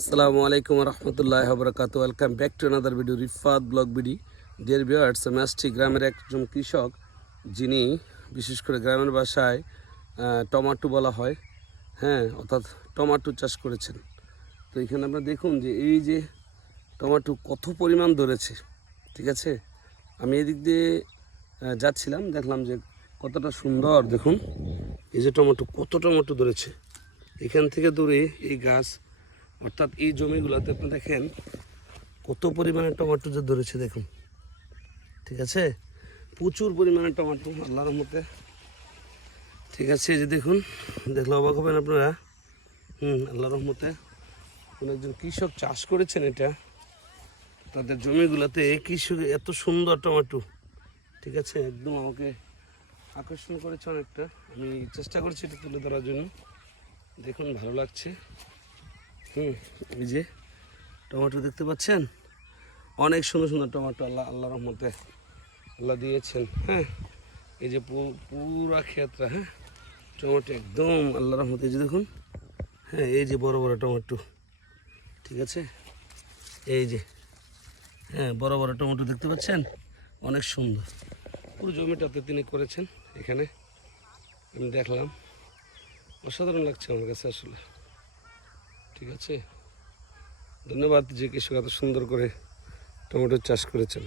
আসসালামু আলাইকুম রহমতুল্লাহ বরকাত। Welcome back to another video Rifat blog BD. Dear viewers, আমি আসছি গ্রামের একজন কৃষক, যিনি বিশেষ করে গ্রামের ভাষায় টমাটো বলা হয়, হ্যাঁ, অর্থাৎ টমাটো চাষ করেছেন। তো এখানে আপনারা দেখুন যে এই যে টমাটো কত পরিমাণ ধরেছে, ঠিক আছে। আমি এদিক দিয়ে যাচ্ছিলাম, দেখলাম যে কতটা সুন্দর, দেখুন এই যে টমেটো, কত টমেটো ধরেছে। এখান থেকে দূরে এই গাছ, অর্থাৎ এই জমিগুলোতে আপনি দেখেন কত পরিমাণে টমেটো যে ধরেছে, দেখুন, ঠিক আছে, প্রচুর পরিমাণে টমেটো আল্লাহর রহমতে, ঠিক আছে। এই যে দেখুন, দেখলে অবাক হবেন আপনারা। আল্লাহর রহমতে কোনো একজন কৃষক চাষ করেছেন এটা, তাদের জমিগুলোতে কৃষক এত সুন্দর টমেটো, ঠিক আছে, একদম আমাকে আকর্ষণ করেছে অনেকটা। আমি চেষ্টা করছি এটা তুলে ধরার জন্য, দেখুন ভালো লাগছে। এই যে টমেটো দেখতে পাচ্ছেন, অনেক সুন্দর সুন্দর টমেটো আল্লাহ রহমতে আল্লাহ দিয়েছেন। হ্যাঁ, এই যে পুরা ক্ষেতটা, হ্যাঁ, টমেটো একদম আল্লাহ রহমতে। এই যে দেখুন, হ্যাঁ, এই যে বড় বড় টমেটো, ঠিক আছে, এই যে, হ্যাঁ, বড় বড় টমেটো দেখতে পাচ্ছেন, অনেক সুন্দর। পুরো জমিটাতে তিনি করেছেন। এখানে আমি দেখলাম, অসাধারণ লাগছে আমার কাছে আসলে, ঠিক আছে। ধন্যবাদ যে কৃষক এত সুন্দর করে টমেটোর চাষ করেছেন।